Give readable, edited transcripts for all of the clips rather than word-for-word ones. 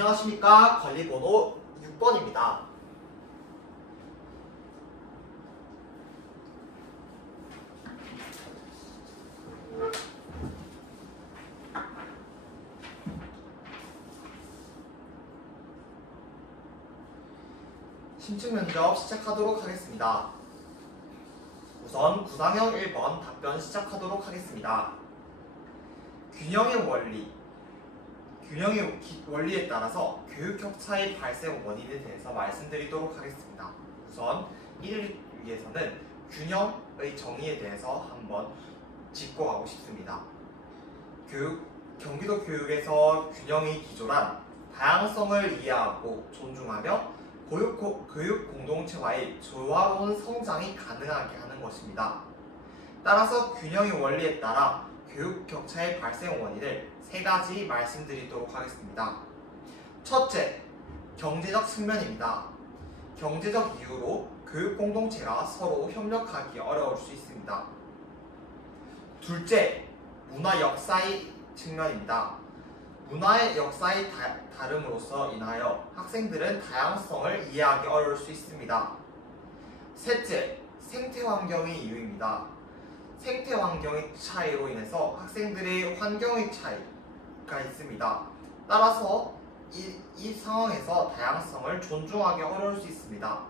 안녕하십니까. 관리번호 6번입니다. 심층 면접 시작하도록 하겠습니다. 우선 구상형 1번 답변 시작하도록 하겠습니다. 균형의 원리에 따라서 교육 격차의 발생 원인에 대해서 말씀드리도록 하겠습니다. 우선 이를 위해서는 균형의 정의에 대해서 한번 짚고 가고 싶습니다. 경기도 교육에서 균형의 기조란 다양성을 이해하고 존중하며 교육 공동체와의 조화로운 성장이 가능하게 하는 것입니다. 따라서 균형의 원리에 따라 교육 격차의 발생 원인을 세 가지 말씀드리도록 하겠습니다. 첫째, 경제적 측면입니다. 경제적 이유로 교육 공동체가 서로 협력하기 어려울 수 있습니다. 둘째, 문화 역사의 측면입니다. 문화의 역사의 다름으로써 인하여 학생들은 다양성을 이해하기 어려울 수 있습니다. 셋째, 생태환경의 이유입니다. 생태환경의 차이로 인해서 학생들의 환경의 차이가 있습니다. 따라서 이 상황에서 다양성을 존중하기 어려울 수 있습니다.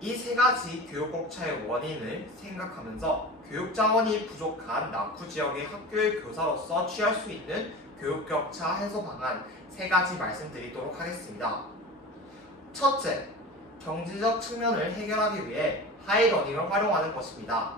이 세 가지 교육 격차의 원인을 생각하면서 교육 자원이 부족한 낙후 지역의 학교의 교사로서 취할 수 있는 교육 격차 해소 방안 세 가지 말씀드리도록 하겠습니다. 첫째, 경제적 측면을 해결하기 위해 하이러닝을 활용하는 것입니다.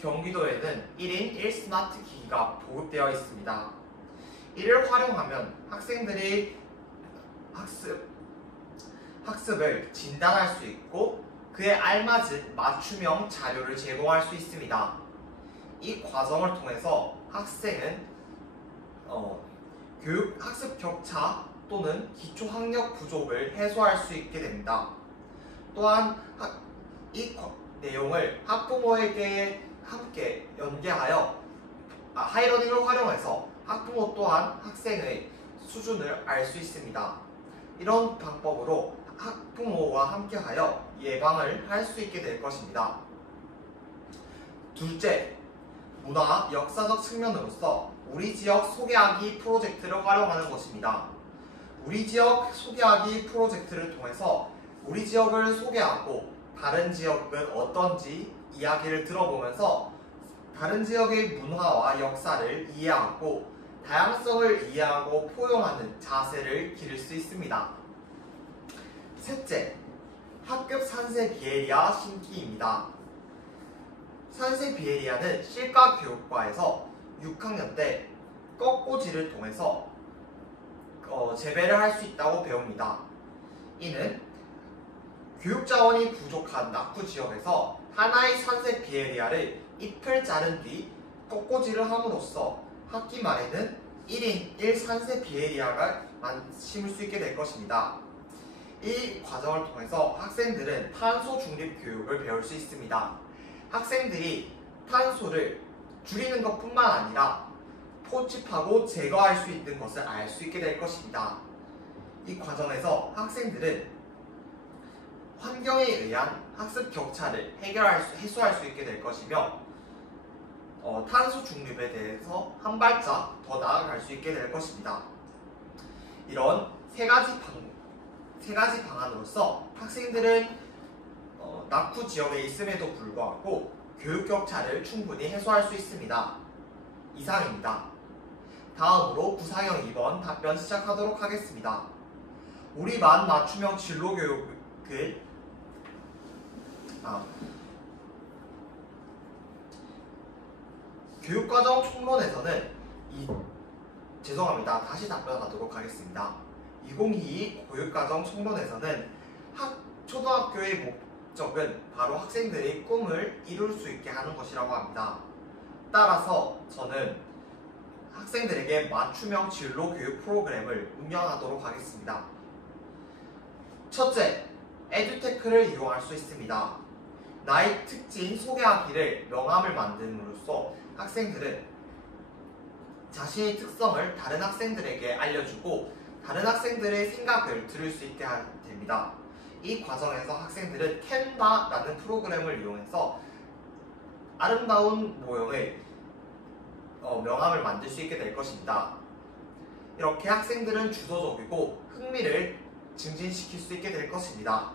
경기도에는 1인 1스마트 기기가 보급되어 있습니다. 이를 활용하면 학생들이 학습을 진단할 수 있고 그에 알맞은 맞춤형 자료를 제공할 수 있습니다. 이 과정을 통해서 학생은 학습 격차 또는 기초 학력 부족을 해소할 수 있게 됩니다. 또한 이 내용을 학부모에게 함께 연계하여 하이러닝을 활용해서 학부모 또한 학생의 수준을 알 수 있습니다. 이런 방법으로 학부모와 함께하여 예방을 할 수 있게 될 것입니다. 둘째, 문화 역사적 측면으로서 우리 지역 소개하기 프로젝트를 활용하는 것입니다. 우리 지역 소개하기 프로젝트를 통해서 우리 지역을 소개하고 다른 지역은 어떤지 이야기를 들어보면서 다른 지역의 문화와 역사를 이해하고 다양성을 이해하고 포용하는 자세를 기를 수 있습니다. 셋째, 학급 산세비에리아 심기입니다. 산세비에리아는 실과교육과에서 6학년 때 꺾고지를 통해서 재배를 할 수 있다고 배웁니다. 이는 교육자원이 부족한 낙후 지역에서 하나의 산세비에리아를 잎을 자른 뒤 꺾고지를 함으로써 학기 말에는 1인 1산세비에리아가 심을 수 있게 될 것입니다. 이 과정을 통해서 학생들은 탄소 중립 교육을 배울 수 있습니다. 학생들이 탄소를 줄이는 것뿐만 아니라 포집하고 제거할 수 있는 것을 알 수 있게 될 것입니다. 이 과정에서 학생들은 환경에 의한 학습 격차를 해소할 수 있게 될 것이며 탄소 중립에 대해서 한 발짝 더 나아갈 수 있게 될 것입니다. 이런 세 가지 방안으로서 학생들은 낙후 지역에 있음에도 불구하고 교육 격차를 충분히 해소할 수 있습니다. 이상입니다. 다음으로 구상형 2번 답변 시작하도록 하겠습니다. 우리 반 맞춤형 진로 교육을 교육과정 총론에서는 죄송합니다. 다시 답변하도록 하겠습니다. 2022 교육과정 총론에서는 초등학교의 목적은 바로 학생들의 꿈을 이룰 수 있게 하는 것이라고 합니다. 따라서 저는 학생들에게 맞춤형 진로 교육 프로그램을 운영하도록 하겠습니다. 첫째, 에듀테크를 이용할 수 있습니다. 나의 특징 소개하기를 명함을 만듦으로써 학생들은 자신의 특성을 다른 학생들에게 알려주고 다른 학생들의 생각을 들을 수 있게 됩니다. 이 과정에서 학생들은 캔바라는 프로그램을 이용해서 아름다운 모형의 명암을 만들 수 있게 될 것입니다. 이렇게 학생들은 주도적이고 흥미를 증진시킬 수 있게 될 것입니다.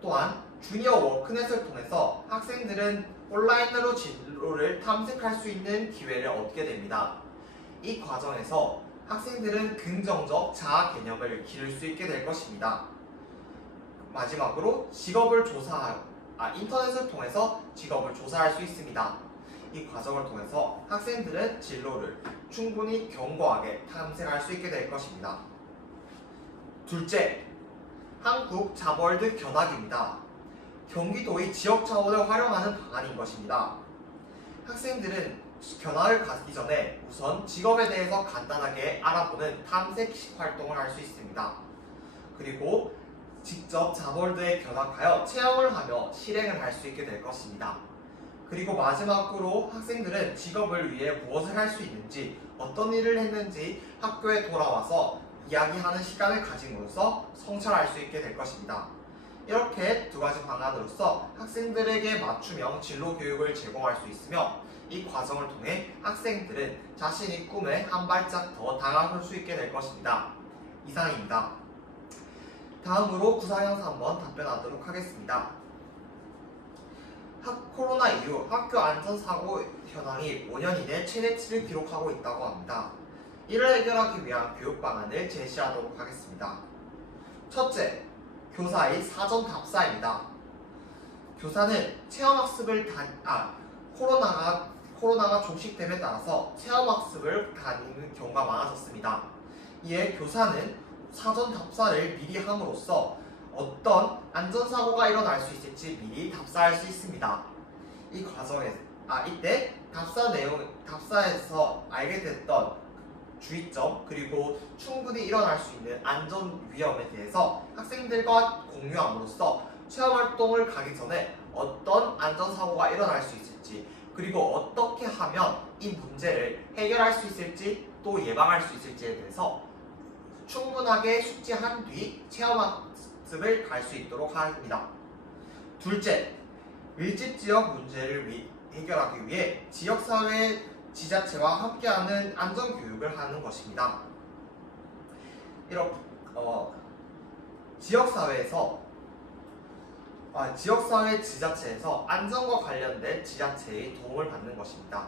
또한 주니어 워크넷을 통해서 학생들은 온라인으로 진로를 탐색할 수 있는 기회를 얻게 됩니다. 이 과정에서 학생들은 긍정적 자아 개념을 기를 수 있게 될 것입니다. 마지막으로 인터넷을 통해서 직업을 조사할 수 있습니다. 이 과정을 통해서 학생들은 진로를 충분히 견고하게 탐색할 수 있게 될 것입니다. 둘째, 한국 잡월드 견학입니다. 경기도의 지역 자원을 활용하는 방안인 것입니다. 학생들은 견학을 가기 전에 우선 직업에 대해서 간단하게 알아보는 탐색 활동을 할 수 있습니다. 그리고 직접 잡월드에 견학하여 체험을 하며 실행을 할 수 있게 될 것입니다. 그리고 마지막으로 학생들은 직업을 위해 무엇을 할 수 있는지, 어떤 일을 했는지 학교에 돌아와서 이야기하는 시간을 가짐으로써 성찰할 수 있게 될 것입니다. 이렇게 두 가지 방안으로서 학생들에게 맞춤형 진로 교육을 제공할 수 있으며 이 과정을 통해 학생들은 자신의 꿈에 한 발짝 더 다가설 수 있게 될 것입니다. 이상입니다. 다음으로 구사형사 한번 답변하도록 하겠습니다. 코로나 이후 학교 안전사고 현황이 5년 이내 최대치를 기록하고 있다고 합니다. 이를 해결하기 위한 교육 방안을 제시하도록 하겠습니다. 첫째, 교사의 사전 답사입니다. 교사는 체험학습을 코로나가 종식됨에 따라서 체험학습을 다니는 경우가 많아졌습니다. 이에 교사는 사전 답사를 미리 함으로써 어떤 안전사고가 일어날 수 있을지 미리 답사할 수 있습니다. 이때 답사에서 알게 됐던 주의점 그리고 충분히 일어날 수 있는 안전 위험에 대해서 학생들과 공유함으로써 체험활동을 가기 전에 어떤 안전사고가 일어날 수 있을지 그리고 어떻게 하면 이 문제를 해결할 수 있을지 또 예방할 수 있을지에 대해서 충분하게 숙지한 뒤 체험학습을 갈 수 있도록 합니다. 둘째, 밀집지역 문제를 해결하기 위해 지역사회 지자체와 함께하는 안전교육을 하는 것입니다. 이렇게 지역사회 지자체에서 안전과 관련된 지자체의 도움을 받는 것입니다.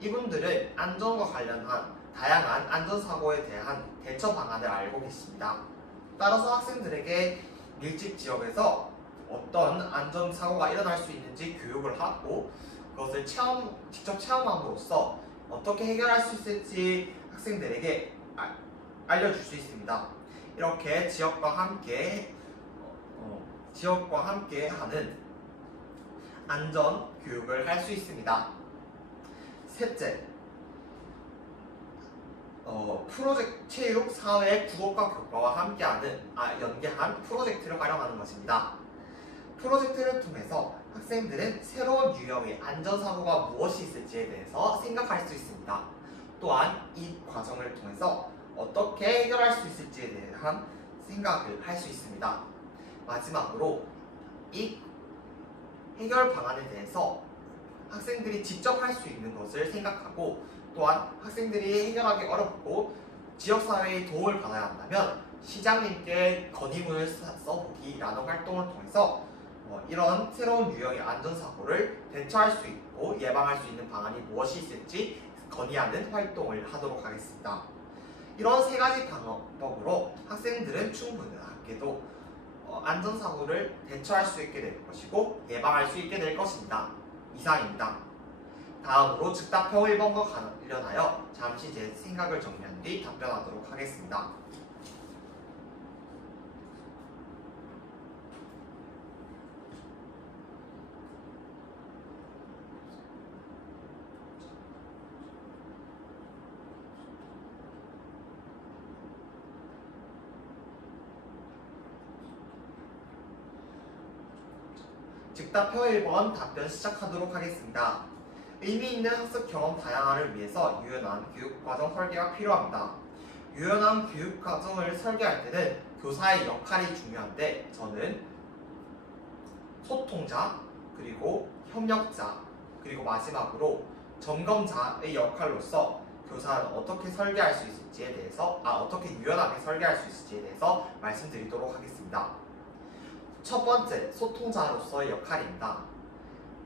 이분들은 안전과 관련한 다양한 안전사고에 대한 대처 방안을 알고 계십니다. 따라서 학생들에게 밀집 지역에서 어떤 안전사고가 일어날 수 있는지 교육을 하고 그것을 직접 체험함으로써 어떻게 해결할 수 있을지 학생들에게 알려줄 수 있습니다. 이렇게 지역과 함께 하는 안전 교육을 할 수 있습니다. 셋째, 체육, 사회, 국어과 교과와 연계한 프로젝트를 활용하는 것입니다. 프로젝트를 통해서 학생들은 새로운 유형의 안전사고가 무엇이 있을지에 대해서 생각할 수 있습니다. 또한 이 과정을 통해서 어떻게 해결할 수 있을지에 대한 생각을 할 수 있습니다. 마지막으로 이 해결 방안에 대해서 학생들이 직접 할 수 있는 것을 생각하고 또한 학생들이 해결하기 어렵고 지역사회의 도움을 받아야 한다면 시장님께 건의문을 써보기라는 활동을 통해서 이런 새로운 유형의 안전사고를 대처할 수 있고 예방할 수 있는 방안이 무엇이 있을지 건의하는 활동을 하도록 하겠습니다. 이런 세 가지 방법으로 학생들은 충분하게도 안전사고를 대처할 수 있게 될 것이고 예방할 수 있게 될 것입니다. 이상입니다. 다음으로 즉답형 1번과 관련하여 잠시 제 생각을 정리한 뒤 답변하도록 하겠습니다. 즉답형 1번 답변 시작하도록 하겠습니다. 의미 있는 학습 경험 다양화를 위해서 유연한 교육과정 설계가 필요합니다. 유연한 교육과정을 설계할 때는 교사의 역할이 중요한데 저는 소통자, 그리고 협력자, 그리고 마지막으로 점검자의 역할로서 교사는 어떻게 설계할 수 있을지에 대해서 어떻게 유연하게 설계할 수 있을지에 대해서 말씀드리도록 하겠습니다. 첫 번째, 소통자로서의 역할입니다.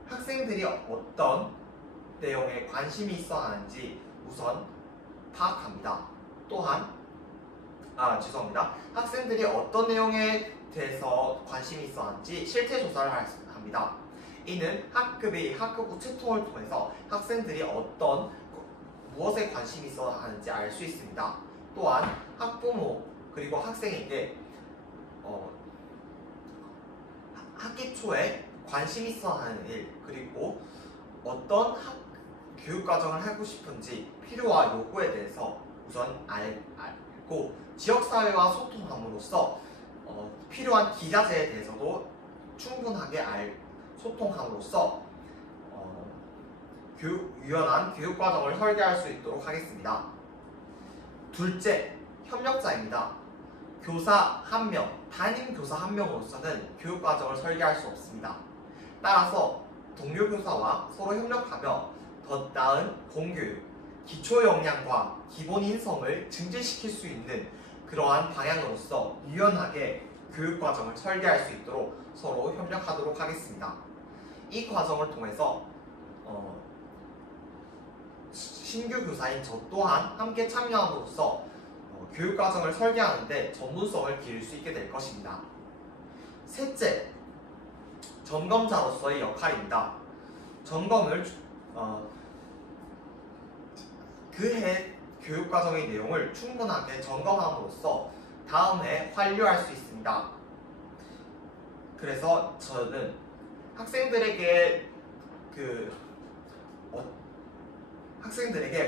학생들이 어떤 내용에 관심이 있어 하는지 우선 파악합니다. 또한 학생들이 어떤 내용에 대해서 관심이 있어 하는지 실태 조사를 합니다. 이는 학급 우체통을 통해서 학생들이 무엇에 관심이 있어 하는지 알 수 있습니다. 또한 학부모 그리고 학생에게 학기 초에 관심 있어 하는 일 그리고 어떤 교육과정을 하고 싶은지 필요와 요구에 대해서 우선 알고 지역사회와 소통함으로써 필요한 기자재에 대해서도 충분하게 소통함으로써 유연한 교육과정을 설계할 수 있도록 하겠습니다. 둘째, 협력자입니다. 교사 1명, 담임 교사 1명으로서는 교육과정을 설계할 수 없습니다. 따라서 동료 교사와 서로 협력하며 더 나은 공교육, 기초 역량과 기본 인성을 증진시킬 수 있는 그러한 방향으로서 유연하게 교육과정을 설계할 수 있도록 서로 협력하도록 하겠습니다. 이 과정을 통해서 신규 교사인 저 또한 함께 참여함으로써 교육과정을 설계하는데 전문성을 기를 수 있게 될 것입니다. 셋째, 점검자로서의 역할입니다. 점검을 그해 교육과정의 내용을 충분하게 점검함으로써 다음 해 완료할 수 있습니다. 그래서 저는 학생들에게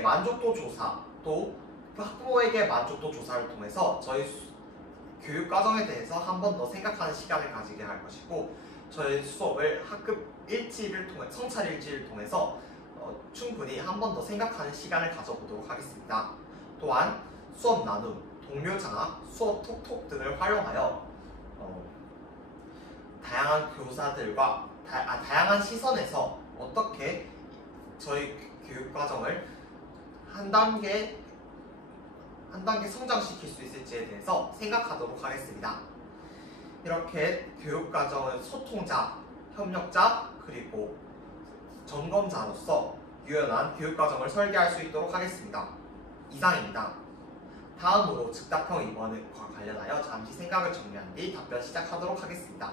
만족도 조사 또 학부모에게 만족도 조사를 통해서 저희 교육과정에 대해서 한 번 더 생각하는 시간을 가지게 할 것이고 저희 수업을 학급 성찰 일지를 통해서 충분히 한 번 더 생각하는 시간을 가져보도록 하겠습니다. 또한 수업 나눔, 동료 장학, 수업 톡톡 등을 활용하여 다양한 교사들과 다양한 시선에서 어떻게 저희 교육과정을 한 단계 성장시킬 수 있을지에 대해서 생각하도록 하겠습니다. 이렇게 교육과정을 소통자, 협력자, 그리고 점검자로서 유연한 교육과정을 설계할 수 있도록 하겠습니다. 이상입니다. 다음으로 즉답형 2번과 관련하여 잠시 생각을 정리한 뒤 답변 시작하도록 하겠습니다.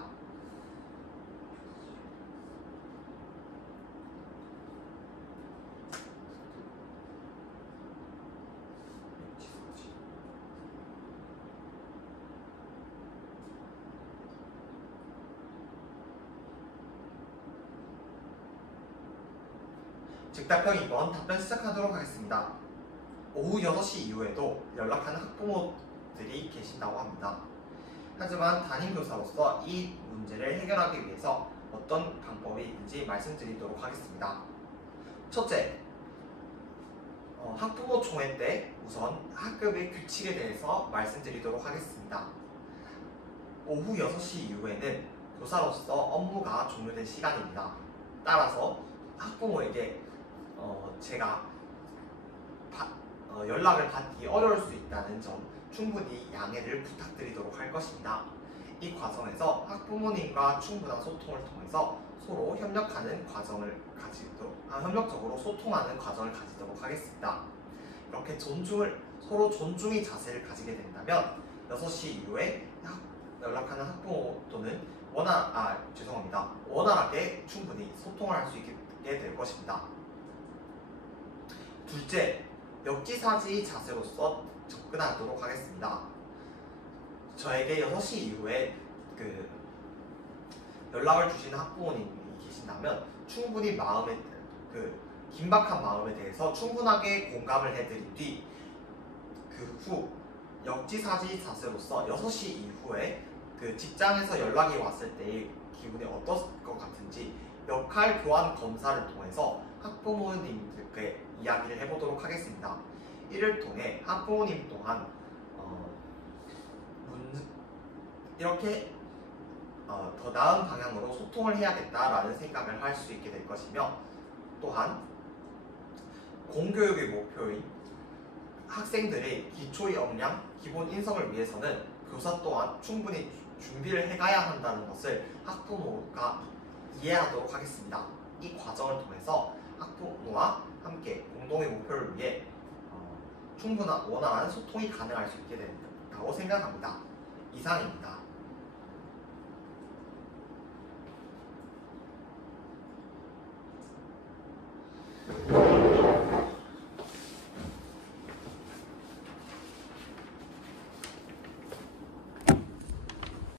즉답형 2번 답변 시작하도록 하겠습니다. 오후 6시 이후에도 연락하는 학부모들이 계신다고 합니다. 하지만 담임교사로서 이 문제를 해결하기 위해서 어떤 방법이 있는지 말씀드리도록 하겠습니다. 첫째, 학부모 총회 때 우선 학급의 규칙에 대해서 말씀드리도록 하겠습니다. 오후 6시 이후에는 교사로서 업무가 종료된 시간입니다. 따라서 학부모에게 제가 연락을 받기 어려울 수 있다는 점 충분히 양해를 부탁드리도록 할 것입니다. 이 과정에서 학부모님과 충분한 소통을 통해서 서로 협력적으로 소통하는 과정을 가지도록 하겠습니다. 이렇게 서로 존중의 자세를 가지게 된다면 6시 이후에 연락하는 학부모 또는 원활하게 충분히 소통을 할 수 있게 될 것입니다. 둘째, 역지사지 자세로서 접근하도록 하겠습니다. 저에게 6시 이후에 연락을 주시는 학부모님이 계신다면 충분히 긴박한 마음에 대해서 충분하게 공감을 해드린 뒤 그 후 역지사지 자세로서 6시 이후에 직장에서 연락이 왔을 때의 기분이 어떨 것 같은지 역할 교환 검사를 통해서 학부모님들께 이야기를 해보도록 하겠습니다. 이를 통해 학부모님 또한 이렇게 더 나은 방향으로 소통을 해야겠다라는 생각을 할 수 있게 될 것이며, 또한 공교육의 목표인 학생들의 기초 역량, 기본 인성을 위해서는 교사 또한 충분히 준비를 해가야 한다는 것을 학부모가 이해하도록 하겠습니다. 이 과정을 통해서 학부모와 함께 공동의 목표를 위해 충분한 원활한 소통이 가능할 수 있게 된다고 생각합니다. 이상입니다.